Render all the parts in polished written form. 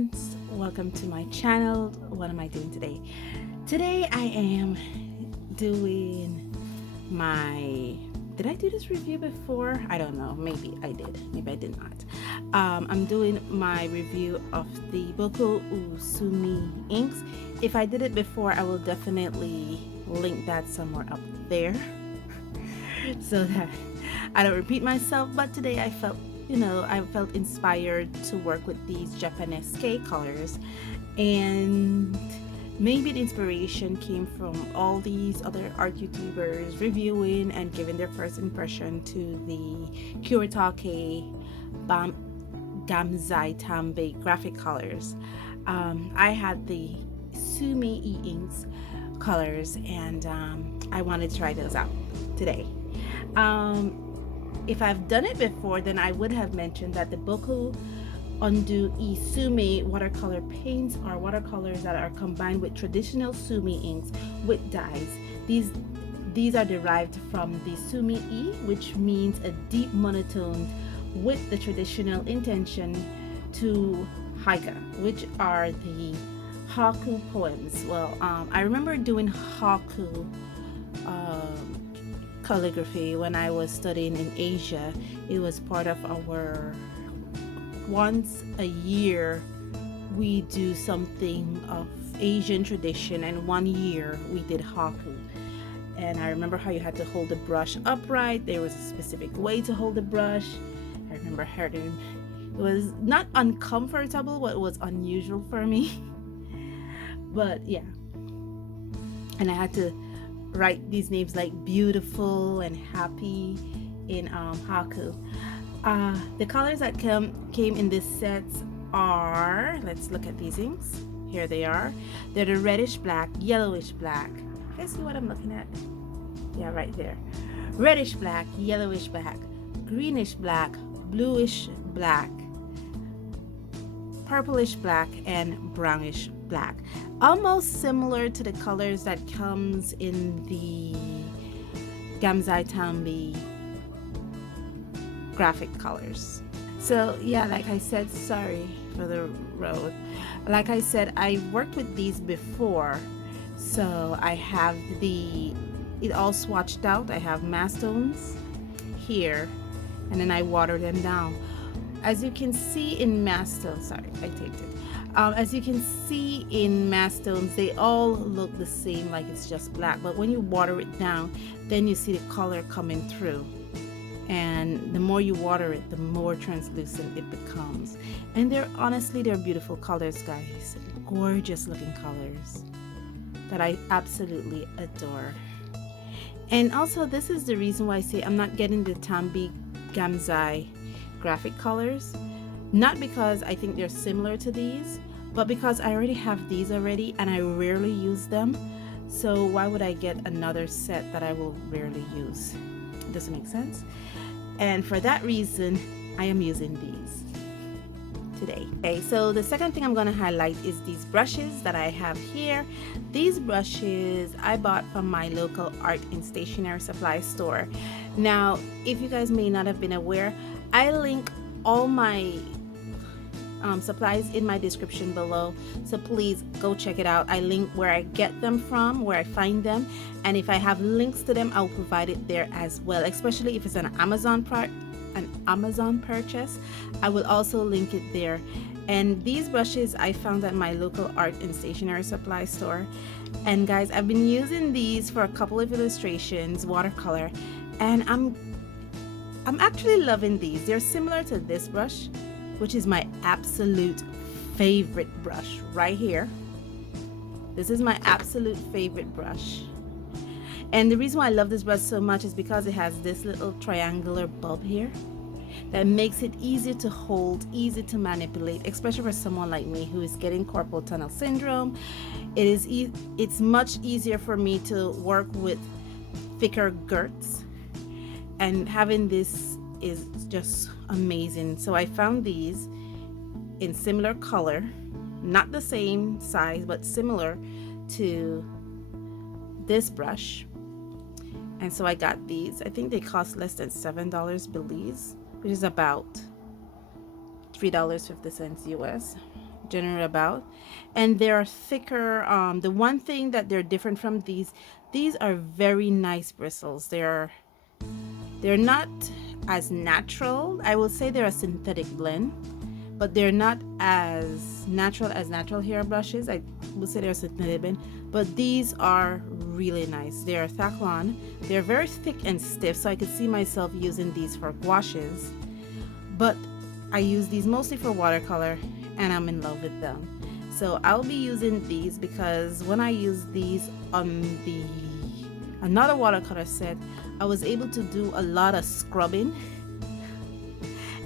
friends, welcome to my channel. What am I doing today? Today I am doing my, did I do this review before? I don't know, maybe I did, maybe I did not. I'm doing my review of the Boku Undo inks. If I did it before, I will definitely link that somewhere up there so that I don't repeat myself. But today I felt inspired to work with these Japanese colors, and maybe the inspiration came from all these other art YouTubers reviewing and giving their first impression to the Kuretake Gamzai Tambe graphic colors. I had the Sumi-E inks colors, and I wanted to try those out today. If I've done it before, then I would have mentioned that the Boku Undo E-Sumi watercolor paints are watercolors that are combined with traditional Sumi inks with dyes. These are derived from the Sumi-E, which means a deep monotone with the traditional intention to haiku, which are the haiku poems. Well, I remember doing haiku calligraphy when I was studying in Asia. It was part of our once a year we do something of Asian tradition, and one year we did haiku. And I remember how you had to hold the brush upright. There was a specific way to hold the brush. I remember hurting. It was not uncomfortable, but it was unusual for me. But yeah, and I had to write these names like beautiful and happy in haiku. The colors that came in this set are, let's look at these inks. Here they are. They're the reddish black, yellowish black. You guys see what I'm looking at? Yeah, right there. Reddish black, yellowish black, greenish black, bluish black, purplish black, and brownish black. Almost similar to the colors that comes in the Gamzai Tambi graphic colors. So yeah, like I said, sorry for the road. Like I said, I worked with these before, so I have it all swatched out. I have mass stones here, and then I water them down. As you can see in mass stones, sorry, I taped it. As you can see in mass stones, they all look the same, like it's just black. But when you water it down, then you see the color coming through. And the more you water it, the more translucent it becomes. And they're beautiful colors, guys. Gorgeous looking colors that I absolutely adore. And also, this is the reason why I say I'm not getting the Tambi Gamzai graphic colors. Not because I think they're similar to these, but because I already have these already and I rarely use them. So why would I get another set that I will rarely use? Does it make sense? And for that reason, I am using these today. Okay, so the second thing I'm going to highlight is these brushes that I have here. These brushes I bought from my local art and stationery supply store. Now, if you guys may not have been aware, I link all my supplies in my description below, so please go check it out. I link where I get them from, where I find them, and if I have links to them, I'll provide it there as well, especially if it's an Amazon purchase. I will also link it there. And these brushes I found at my local art and stationery supply store, and guys, I've been using these for a couple of illustrations, watercolor, and I'm actually loving these. They're similar to this brush, which is my absolute favorite brush right here. This is my absolute favorite brush. And the reason why I love this brush so much is because it has this little triangular bulb here that makes it easier to hold, easy to manipulate, especially for someone like me who is getting carpal tunnel syndrome. It's much easier for me to work with thicker girts, and having this is just amazing. So I found these in similar color, not the same size, but similar to this brush, and so I got these. I think they cost less than $7 Belize, which is about $3.50 US. generally about. And they're thicker. The one thing that they're different from these are very nice bristles. They're not as natural. I will say they're a synthetic blend, but they're not as natural hair brushes. I would say they're synthetic blend, but these are really nice. They're Thaklon. They're very thick and stiff, so I could see myself using these for gouaches, but I use these mostly for watercolor, and I'm in love with them. So I'll be using these because when I use these on another watercolor set, I was able to do a lot of scrubbing,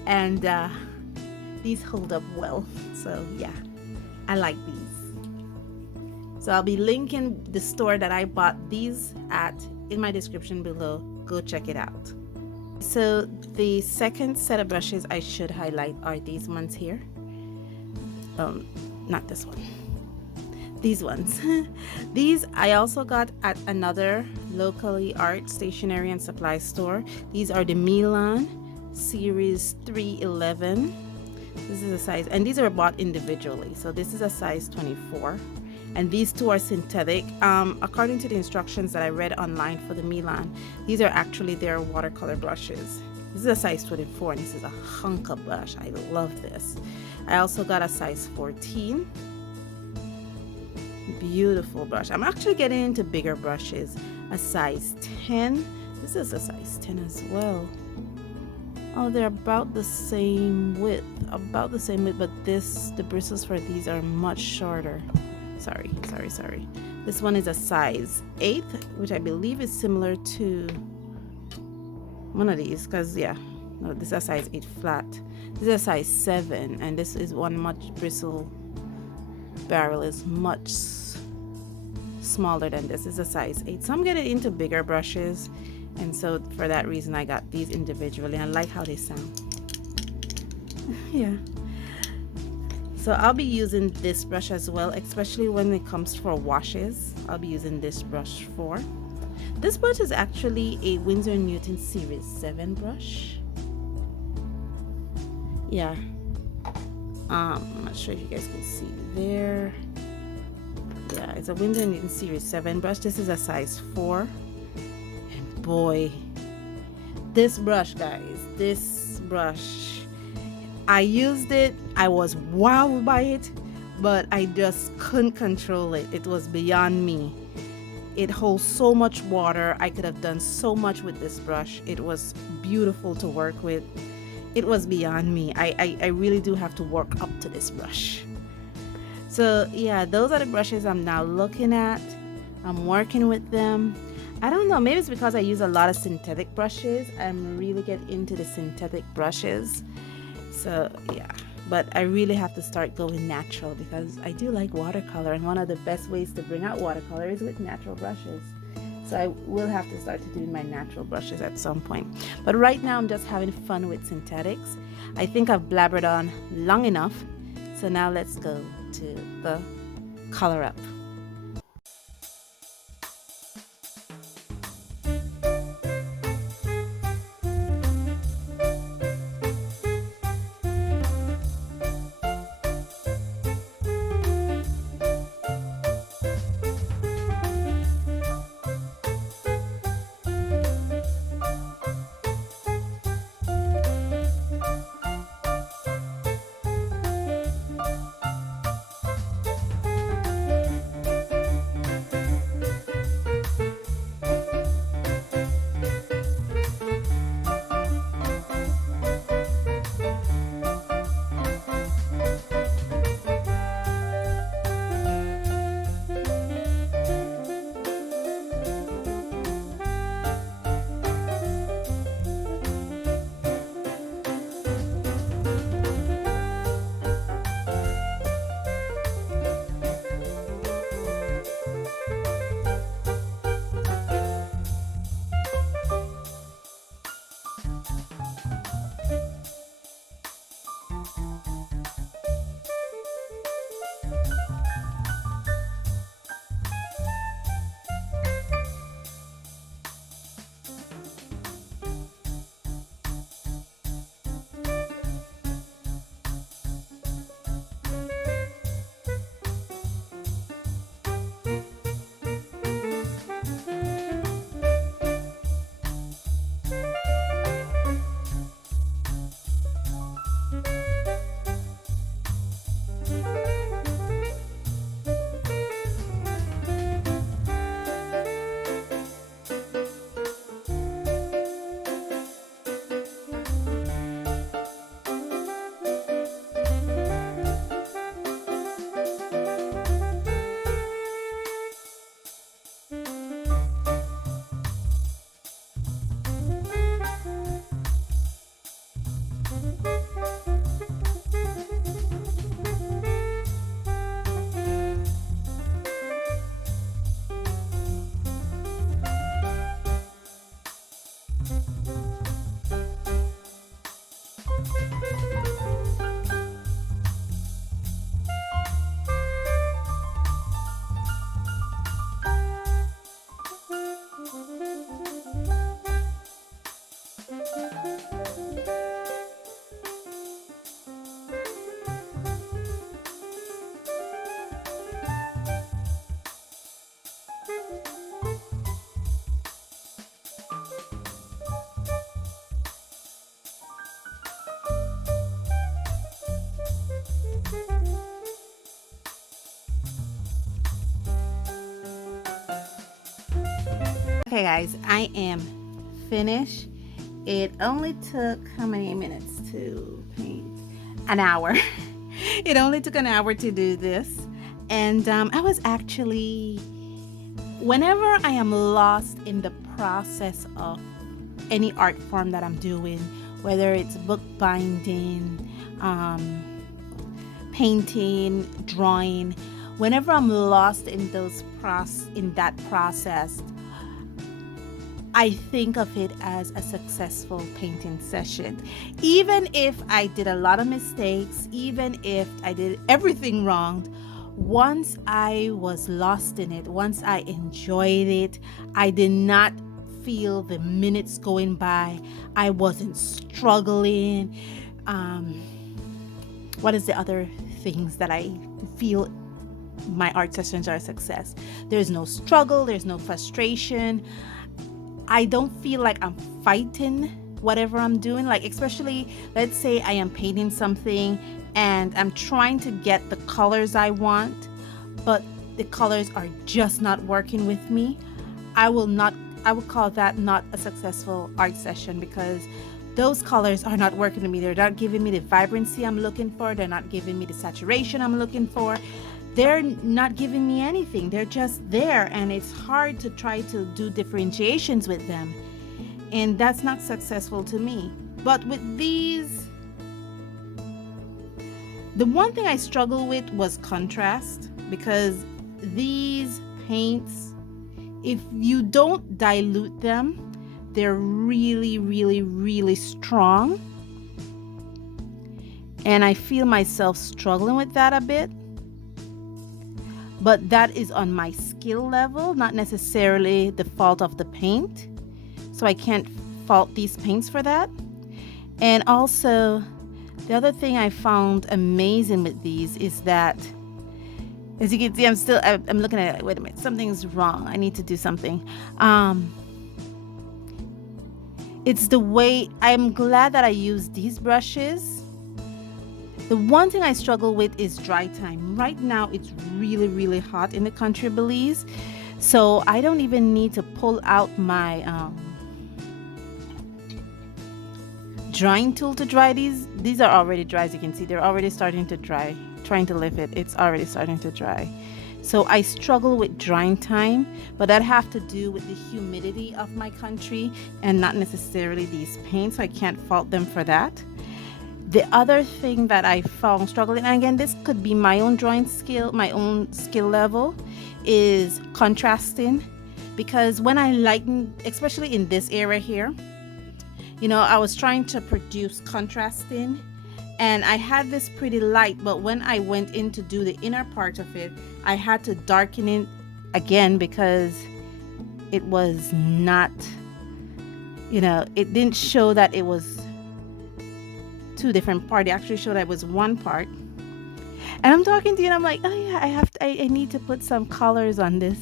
and these hold up well. So yeah, I like these. So I'll be linking the store that I bought these at in my description below. Go check it out. So the second set of brushes I should highlight are these ones here. Not this one. These ones. These I also got at another locally art stationery and supply store. These are the Milan series 311. This is a size, and these are bought individually. So this is a size 24, and these two are synthetic. According to the instructions that I read online for the Milan, these are actually their watercolor brushes. This is a size 24, and this is a hunk of brush. I love this. I also got a size 14. Beautiful brush. I'm actually getting into bigger brushes. A size 10. This is a size 10 as well. Oh, they're about the same width, but the bristles for these are much shorter. Sorry. This one is a size 8, which I believe is similar to one of these, because yeah, no, this is a size 8 flat. This is a size 7, and this is one much bristle barrel is much smaller than this. Is a size 8. So I'm getting into bigger brushes, and so for that reason I got these individually. I like how they sound. Yeah. So I'll be using this brush as well, especially when it comes for washes. I'll be using this brush for. This brush is actually a Winsor & Newton Series 7 brush. Yeah. I'm not sure if you guys can see there. Yeah, it's a Winsor & Newton Series 7 brush. This is a size 4. And boy, this brush, guys, this brush, I used it. I was wowed by it, but I just couldn't control it. It was beyond me. It holds so much water. I could have done so much with this brush. It was beautiful to work with. It was beyond me. I really do have to work up to this brush. So yeah, those are the brushes I'm now looking at. I'm working with them. I don't know, maybe it's because I use a lot of synthetic brushes. I'm really getting into the synthetic brushes. So yeah, but I really have to start going natural because I do like watercolor, and one of the best ways to bring out watercolor is with natural brushes. So I will have to start to do my natural brushes at some point. But right now I'm just having fun with synthetics. I think I've blabbered on long enough. So now let's go to the color up. Okay, guys, I am finished. It only took how many minutes to paint? An hour. It only took an hour to do this. And I was actually, whenever I am lost in the process of any art form that I'm doing, whether it's bookbinding, painting, drawing, whenever I'm lost in that process, I think of it as a successful painting session. Even if I did a lot of mistakes, even if I did everything wrong, once I was lost in it, once I enjoyed it, I did not feel the minutes going by. I wasn't struggling. What is the other things that I feel my art sessions are a success? There's no struggle, there's no frustration. I don't feel like I'm fighting whatever I'm doing. Like, especially, let's say I am painting something and I'm trying to get the colors I want, but the colors are just not working with me. I would call that not a successful art session, because those colors are not working with me. They're not giving me the vibrancy I'm looking for. They're not giving me the saturation I'm looking for. They're not giving me anything. They're just there, and it's hard to try to do differentiations with them. And that's not successful to me. But with these, the one thing I struggle with was contrast, because these paints, if you don't dilute them, they're really, really, really strong. And I feel myself struggling with that a bit. But that is on my skill level, not necessarily the fault of the paint. So I can't fault these paints for that. And also, the other thing I found amazing with these is that, as you can see, I'm looking at it. Wait a minute, something's wrong. I need to do something. It's the way, I'm glad that I used these brushes. The one thing I struggle with is dry time. Right now, it's really, really hot in the country of Belize. So I don't even need to pull out my drying tool to dry these. These are already dry, as you can see. They're already starting to dry. Trying to lift it, it's already starting to dry. So I struggle with drying time, but that have to do with the humidity of my country and not necessarily these paints. So I can't fault them for that. The other thing that I found struggling, and again, this could be my own drawing skill, my own skill level, is contrasting. Because when I lighten, especially in this area here, you know, I was trying to produce contrasting, and I had this pretty light, but when I went in to do the inner part of it, I had to darken it again because it was not, you know, it didn't show that it was two different parts. It actually showed that it was one part. And I'm talking to you and I'm like, oh yeah, I need to put some colors on this,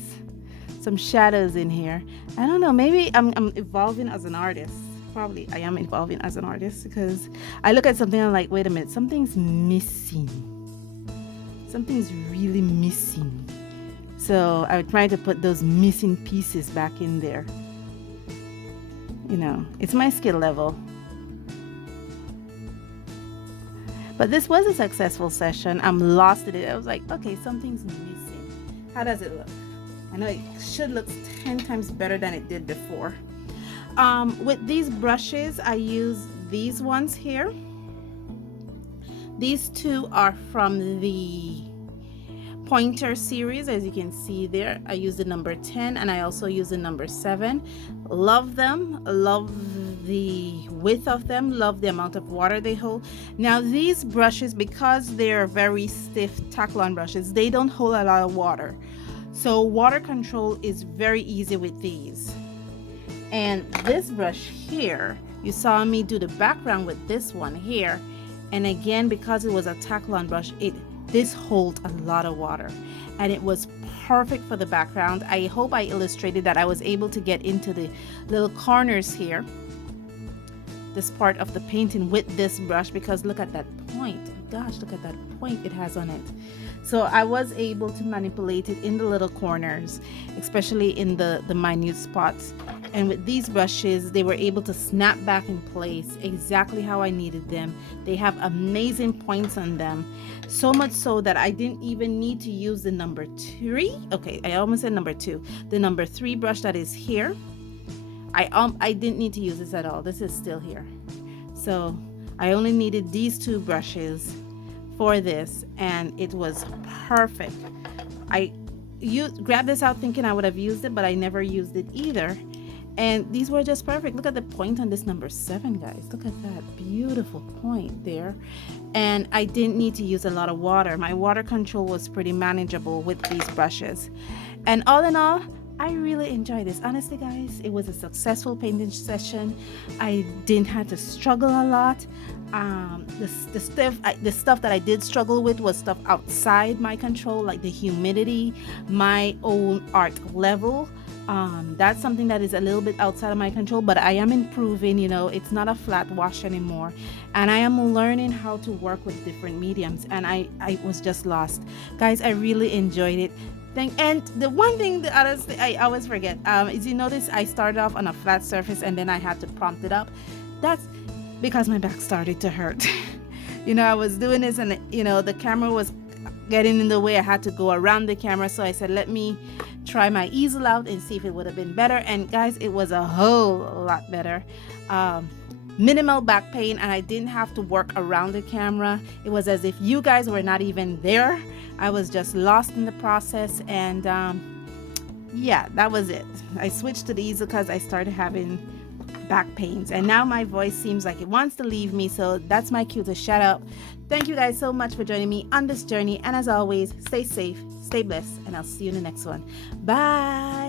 some shadows in here. I don't know, maybe I'm evolving as an artist. Probably I am evolving as an artist, because I look at something and I'm like, wait a minute, something's missing. Something's really missing. So I would try to put those missing pieces back in there. You know, it's my skill level. But this was a successful session. I'm lost in it. I was like, okay, something's missing. How does it look? I know it should look 10 times better than it did before. With these brushes, I use these ones here. These two are from the pointer series, as you can see there. I use the number 10 and I also use the number 7. Love them, love the width of them, love the amount of water they hold. Now these brushes, because they're very stiff Taklon brushes, they don't hold a lot of water. So water control is very easy with these. And this brush here, you saw me do the background with this one here. And again, because it was a Taklon brush, this holds a lot of water. And it was perfect for the background. I hope I illustrated that I was able to get into the little corners here, this part of the painting with this brush, because look at that point. Gosh, look at that point it has on it. So I was able to manipulate it in the little corners, especially in the minute spots. And with these brushes, they were able to snap back in place exactly how I needed them. They have amazing points on them. So much so that I didn't even need to use the number 3. Okay, I almost said number 2. The number 3 brush that is here. I didn't need to use this at all. This is still here. So I only needed these 2 brushes for this, and it was perfect. I grabbed this out thinking I would have used it, but I never used it either. And these were just perfect. Look at the point on this number 7, guys. Look at that beautiful point there. And I didn't need to use a lot of water. My water control was pretty manageable with these brushes. And all in all, I really enjoyed this. Honestly, guys, it was a successful painting session. I didn't have to struggle a lot. The stuff that I did struggle with was stuff outside my control, like the humidity, my own art level. That's something that is a little bit outside of my control, but I am improving. It's not a flat wash anymore, and I am learning how to work with different mediums, and I was just lost. Guys, I really enjoyed it. And the one thing that I always forget is, you notice I started off on a flat surface and then I had to prompt it up. That's because my back started to hurt. I was doing this, and the camera was getting in the way. I had to go around the camera, so I said, let me try my easel out and see if it would have been better. And guys, it was a whole lot better. Minimal back pain, and I didn't have to work around the camera. It was as if you guys were not even there. I was just lost in the process, and yeah, that was it. I switched to the easel because I started having back pains, and now my voice seems like it wants to leave me, so that's my cue to shut up. Thank you guys so much for joining me on this journey, and as always, stay safe, stay blessed, and I'll see you in the next one. Bye.